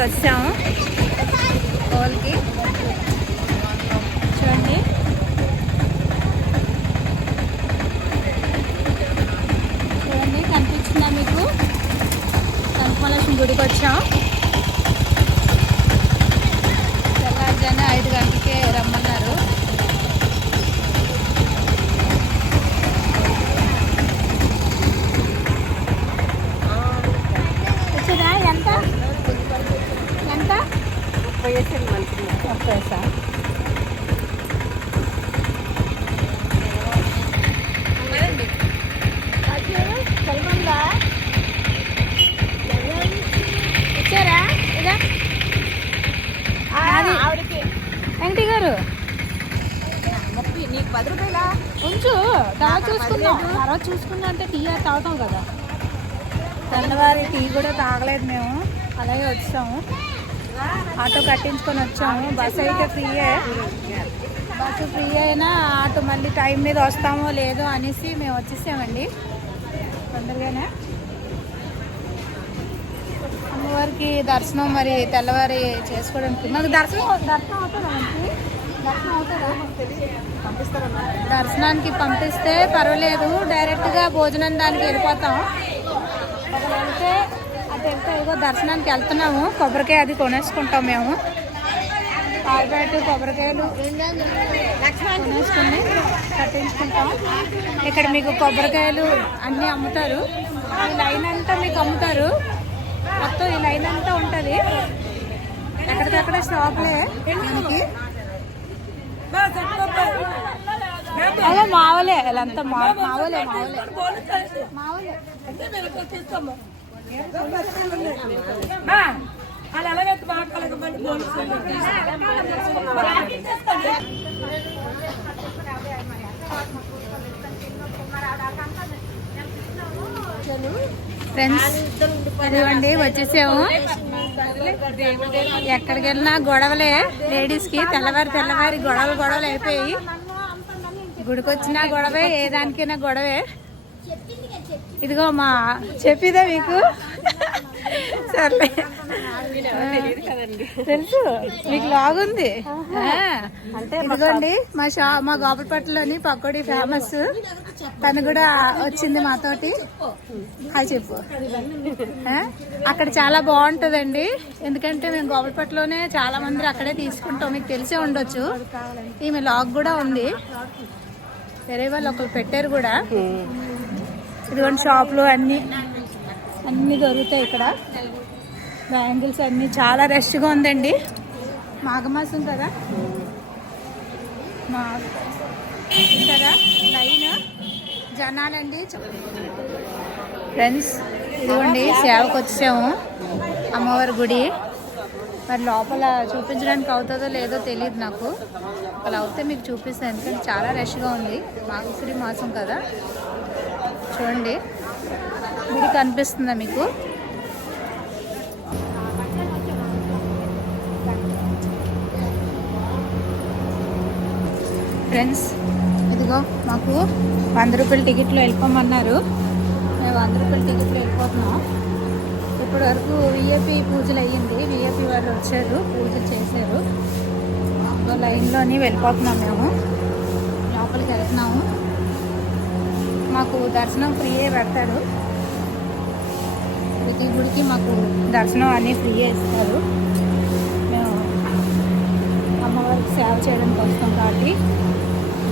ఇదిగోండి వచ్చాము హోల్కి. చూడండి చూడండి కనిపించిందా మీకు? కనకమహాలక్ష్మి గుడికి వచ్చాం. తెల్లారుజామున 5 గంటలకే రమ్మన్నారు. వచ్చేదా? ఎంత ఎంత 30 సార్. వచ్చారా? ఇదా వెంకటి గారు నీకు 10 రూపాయలా? ఉంచు, తర్వాత చూసుకుందాం అంటే టీ తాగుతాం కదా. తెల్లవారి టీ కూడా తాగలేదు మేము, అలాగే వచ్చాము. ఆటో కట్టించుకొని వచ్చాము. బస్సు అయితే ఫ్రీయే. బస్సు ఫ్రీ అయినా ఆటో మళ్ళీ టైం మీద వస్తామో లేదో అనేసి మేము వచ్చేసామండి తొందరగానే. అమ్మవారికి దర్శనం మరి తెల్లవారి చేసుకోవడానికి మాకు దర్శనం అవుతుందా? దర్శనానికి పంపిస్తే పర్వాలేదు, డైరెక్ట్గా భోజనం దానికి వెళ్ళిపోతాం. అక్కడ వెళ్తే ఇదిగో దర్శనానికి వెళ్తున్నాము. కొబ్బరికాయ అది కొనేసుకుంటాం మేము. కార్బేట్ కొబ్బరికాయలు కొనేసుకుని కట్టించుకుంటాం. ఇక్కడ మీకు కొబ్బరికాయలు అన్నీ అమ్ముతారు. ఈ లైన్ అంతా మీకు అమ్ముతారు. మొత్తం ఈ లైన్ అంతా ఉంటుంది. ఎక్కడికక్కడ షాప్లే మనకి. అదే మావలే వీళ్ళంతా మావలే. ఫ్రెండ్స్ ఇదిగోండి వచ్చేసాము. ఎక్కడికి వెళ్ళినా గొడవలే లేడీస్కి. తెల్లవారి గొడవలు అయిపోయి. గుడికి వచ్చినా గొడవే, ఏ దానికైనా గొడవే. ఇదిగో మా చెప్పిదా మీకు? సర్లే తెలుసు మీకు లాగుంది. ఇదిగోండి మా గోపలపట్లలోని పకోడీ ఫేమస్. తను కూడా వచ్చింది మాతోటి. హాయ్ చెప్పు. అక్కడ చాలా బాగుంటుందండి. ఎందుకంటే మేము గోపలపట్లలోనే చాలా మంది అక్కడే తీసుకుంటాం. మీకు తెలిసే ఉండొచ్చు. ఈమె లాగ్ కూడా ఉంది. వేరే వాళ్ళు ఒకరు పెట్టారు కూడా. ఇదిగోండి షాపులు అన్నీ దొరుకుతాయి ఇక్కడ. బ్యాంగిల్స్ అన్నీ చాలా రష్గా ఉందండి. మాఘమాసం కదా. కదా లైన్ జనాలండి. ఫ్రెండ్స్ ఇదిగోండి సేవకు వచ్చాము అమ్మవారి గుడి. మరి లోపల చూపించడానికి అవుతుందో లేదో తెలియదు నాకు. అలా అవుతే మీకు చూపిస్తాను. ఎందుకంటే చాలా రష్గా ఉంది. మార్గశిర మాసం కదా. చూడండి గుడి కనిపిస్తుందా మీకు? ఫ్రెండ్స్ ఇదిగో మాకు 100 రూపాయల టికెట్లో వెళ్ళిపోమన్నారు. మేము 100 రూపాయల టికెట్లో వెళ్ళిపోతున్నాం. ఇప్పటి వరకు విఐపి పూజలు అయ్యింది. విఐపి వాళ్ళు వచ్చారు, పూజలు చేశారు. లైన్లోని వెళ్ళిపోతున్నాం. మేము లోపలికి వెళ్తున్నాము. మాకు దర్శనం ఫ్రీయే పెడతారు. ప్రతి గుడికి మాకు దర్శనం అన్నీ ఫ్రీయే ఇస్తారు. మేము అమ్మవారికి సేవ చేయడానికి వస్తాం కాబట్టి,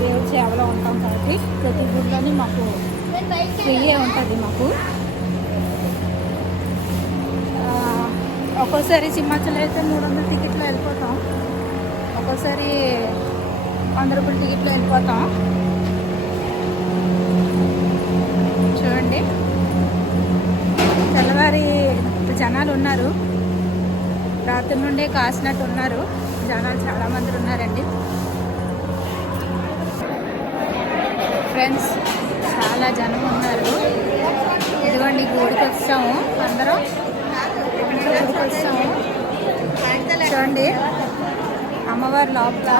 దేవుడి సేవలో ఉంటాం కాబట్టి ప్రతి గుడిలోని మాకు ఫ్రీయే ఉంటుంది. మాకు ఒక్కోసారి సింహాచలం అయితే 300 టికెట్లో వెళ్ళిపోతాం. ఒక్కోసారి 100 రూపాయల టికెట్లో వెళ్ళిపోతాం. చూడండి తెల్లవారి జనాలు ఉన్నారు. రాత్రి నుండే కాసినట్టు ఉన్నారు జనాలు. చాలామంది ఉన్నారండి ఫ్రెండ్స్. చాలా జనం ఉన్నారు. ఇదిగోండి గుడికి వచ్చాము. అందరం గుడికి వచ్చాము. చూడండి అమ్మవారి లోపల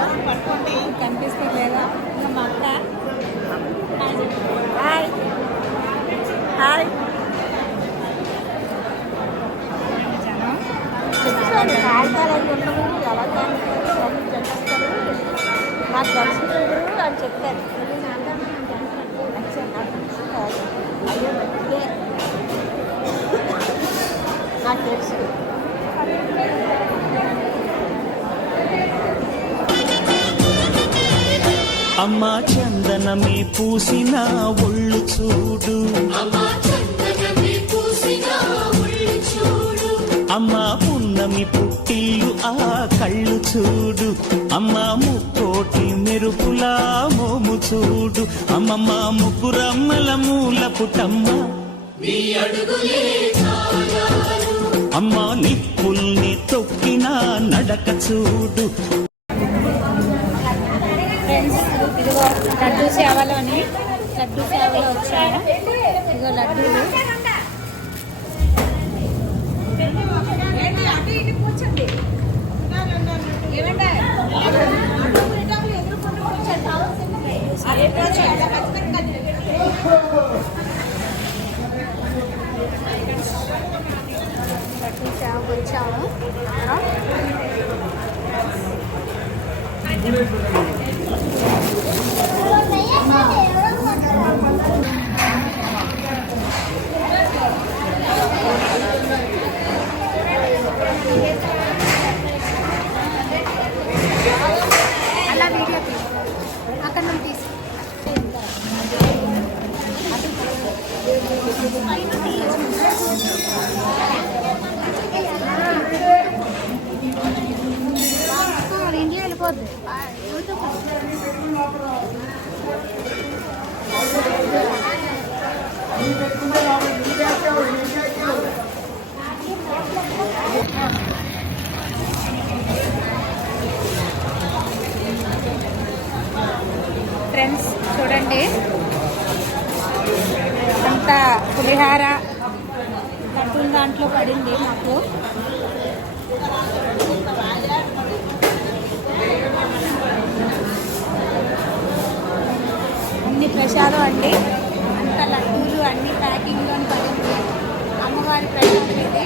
కనిపిస్తుంది లేదా? మా అక్క హాయ్ హాయ్. జనం నాకు దర్శకుడు అని చెప్తారు. అయ్యో నాకు తెలుసు. అమ్మా చందనమే పూసిన ఒళ్ళు చూడు, అమ్మా పున్నమి పుట్టిల్లు ఆ కళ్ళు చూడు, అమ్మా ముక్కోటి మెరుపులా మోము చూడు, అమ్మమ్మ ముగ్గురమ్మల మూల పుటమ్మ అమ్మా నిప్పుల్ని తొక్కిన నడక చూడు. ఫ్రెండ్స్ ఇదిగో లడ్డూ సేవలోని లడ్డూ సేవలో వచ్చాము. ఇదిగో లడ్డూలు లడ్డూ సేవకు వచ్చాము. అలా వీడియో అక్కడ నుండి తీసి ఇండియా వెళ్ళిపోద్ది. ఫ్రెండ్స్ చూడండి, అంతా పులిహార లడ్డూ దాంట్లో పడింది మాకు. అన్ని ప్రసాదం అండి, అంత లడ్డూలు అన్ని ప్యాకింగ్లో పడింది. అమ్మవారి ప్రసాదం ఇది.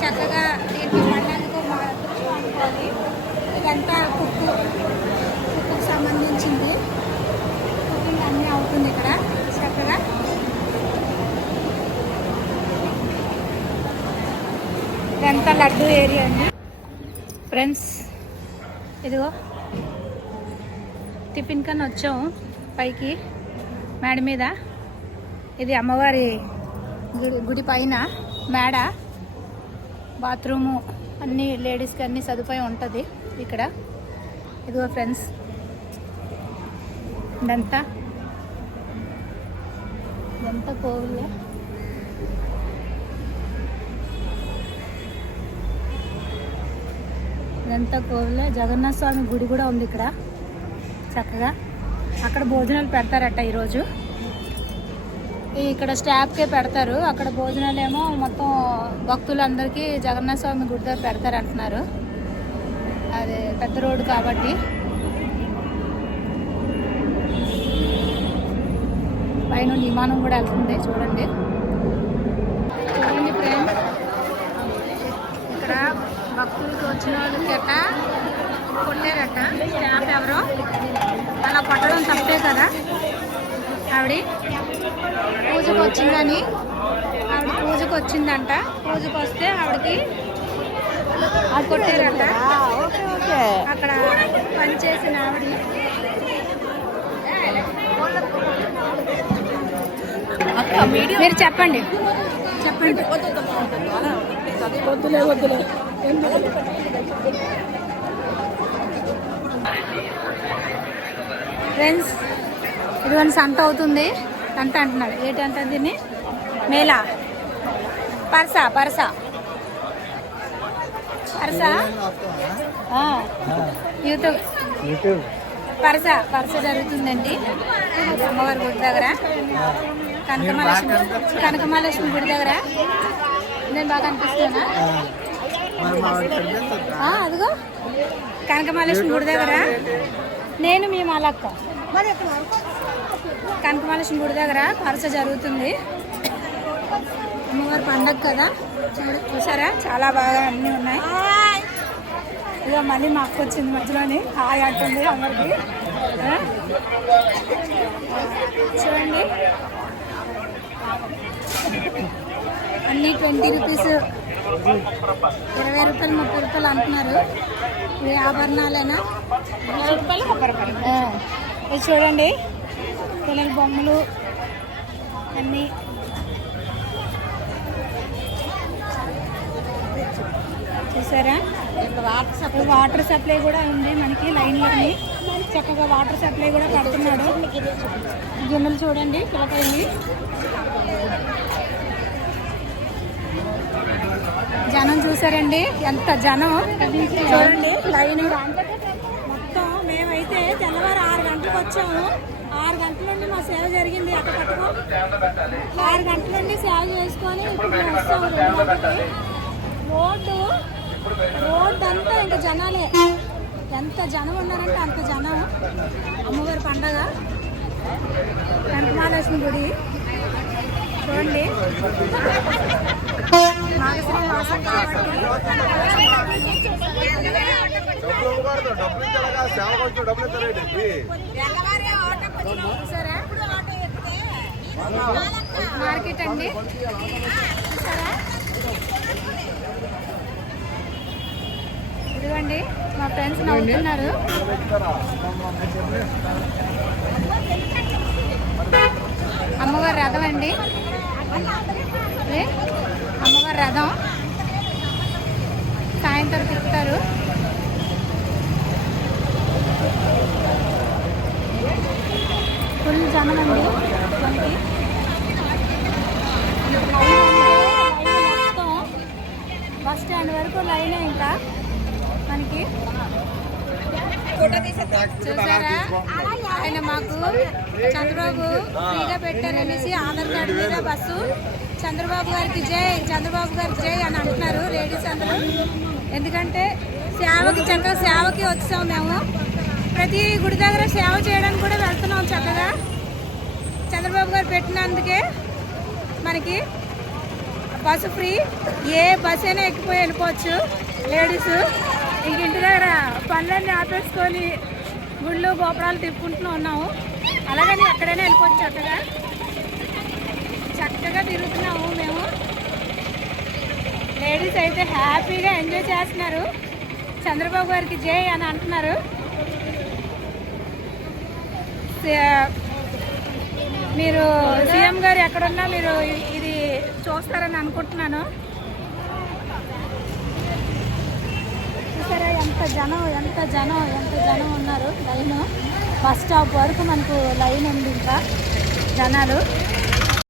చక్కగా దీనికి పండుగకు మా అదృష్టం అనుకోవాలి. ఇదంతా కుక్కుకు సంబంధించింది. కుకింగ్ అన్నీ అవుతుంది ఇక్కడ చక్కగా. ఇదంతా లడ్డు ఏరియా అండి. ఫ్రెండ్స్ ఇదిగో టిఫిన్ కన్నా వచ్చాము పైకి మేడ మీద. ఇది అమ్మవారి గుడి పైన మేడ. బాత్రూము అన్ని లేడీస్కి అన్ని సదుపాయం ఉంటుంది ఇక్కడ. ఇదిగో ఫ్రెండ్స్ ఇదంతా కోవిలే. ఇదంతా కోవిలే. జగన్నాథ స్వామి గుడి కూడా ఉంది ఇక్కడ చక్కగా. అక్కడ భోజనాలు పెడతారట ఈరోజు. ఇక్కడ స్టాఫ్కే పెడతారు. అక్కడ భోజనాలు ఏమో మొత్తం భక్తులందరికీ జగన్నాథ స్వామి గుడి దగ్గర పెడతారు అంటున్నారు. అది పెద్ద రోడ్డు కాబట్టి. పైన విమానం కూడా వెళ్తుంది చూడండి. చూడండి ఫ్రెండ్స్, ఇక్కడ భక్తులకి వచ్చిన వాళ్ళకి అట్ట కొట్టారట స్టాఫ్ ఎవరో. అలా కొట్టడం తప్పే కదా. ఆవిడ పూజకు వచ్చిందని, ఆవిడ పూజకు వచ్చిందంట. పూజకు వస్తే ఆవిడకి కొట్టారట. అక్కడ పనిచేసిన ఆవిడ మీరు చెప్పండి. వద్దులే. ఫ్రెండ్స్ ఇదిగోని సంత అవుతుంది. సంత అంటున్నాడు. ఏంటంటే దీన్ని మేళా పరసా యూట్యూబ్ పరస జరుగుతుందండి అమ్మవారి గుడి దగ్గర. కనకమహాలక్ష్మి గుడి దగ్గర. నేను బాగా అనిపిస్తున్నా. అదిగో కనకమహాలక్ష్మి గుడి దగ్గర. నేను మీ మాలక్క. కనకమహాలక్ష్మి గుడి దగ్గర పరస జరుగుతుంది. అమ్మవారి పండగ కదా. చూసారా చాలా బాగా అన్నీ ఉన్నాయి. ఇక మళ్ళీ మా అక్క వచ్చింది మధ్యలోని హాయ్ అంటుంది అందరికి. చూడండి అన్నీ 20 రూపీస్, 20 రూపాయలు, 30 రూపాయలు అంటున్నారు. ఇవి ఆభరణాలేనా? 20 రూపాయలు 30 రూపాయలు. ఇది చూడండి పిల్లల బొమ్మలు అన్నీ. చూసారా వాటర్ సప్లై కూడా ఉంది మనకి లైన్లోని. చక్కగా వాటర్ సప్లై కూడా కడుతున్నాడు. గిన్నెలు చూడండి పిల్లకాయలు. జనం చూసారండి ఎంత జనం చూడండి లైన్ మొత్తం. మేమైతే తెల్లవారు 6 గంటలకు వచ్చాము. 6 గంటల నుండి మా సేవ జరిగింది. అక్కడ పట్టుకో 6 గంటల నుండి సేవ చేసుకొని ఇప్పుడు మేము వస్తాము 2 గంటలకి. రోడ్డు అంతా ఇంకా జనాలే. ఎంత జనం ఉన్నారంటే అంత జనం. అమ్మవారి పండగ కనకమహాలక్ష్మి గుడి చూడండి. మాఘశ్రీ మాసం కాబట్టి చూసారా మార్కెట్ అండి. చూసారా ఇదిగోండి మా ఫ్రెండ్స్ నవ్వుతున్నారు. అమ్మవారి రథం అండి. అమ్మవారి రథం సాయంత్రం తిప్పుతారు. ఫుల్ జనం అండి మనకి. మొత్తం బస్ స్టాండ్ వరకు లైనే ఇంకా మనకి. చూసారా ఆయన మాకు చంద్రబాబు ఫ్రీగా పెట్టారనేసి ఆధార్ కార్డు మీద బస్సు చంద్రబాబు గారికి జై, చంద్రబాబు గారికి జై అని అంటున్నారు లేడీస్ అందరూ. ఎందుకంటే సేవకి చక్కగా సేవకి వచ్చాము మేము. ప్రతి గుడి దగ్గర సేవ చేయడానికి కూడా వెళ్తున్నాం చక్కగా. చంద్రబాబు గారు పెట్టినందుకే మనకి బస్సు ఫ్రీ. ఏ బస్ అయినా ఎక్కిపోయి వెళ్ళిపోవచ్చు లేడీస్. ఇంక ఇంటి దగ్గర పనులన్నీ ఆపేసుకొని గుళ్ళు గోపురాలు తిప్పుకుంటూ ఉన్నాము. అలాగని ఎక్కడైనా వెళ్ళిపోవచ్చు చక్కగా. చక్కగా తిరుగుతున్నాము మేము. లేడీస్ అయితే హ్యాపీగా ఎంజాయ్ చేస్తున్నారు. చంద్రబాబు గారికి జై అని అంటున్నారు. మీరు సీఎం గారు ఎక్కడున్నా మీరు ఇది చూస్తారని అనుకుంటున్నాను. చూసారా ఎంత జనం, ఎంత జనం, ఎంత జనం ఉన్నారు. లైన్ బస్ స్టాప్ వరకు మనకు లైన్ ఉంది ఇంకా జనాలు.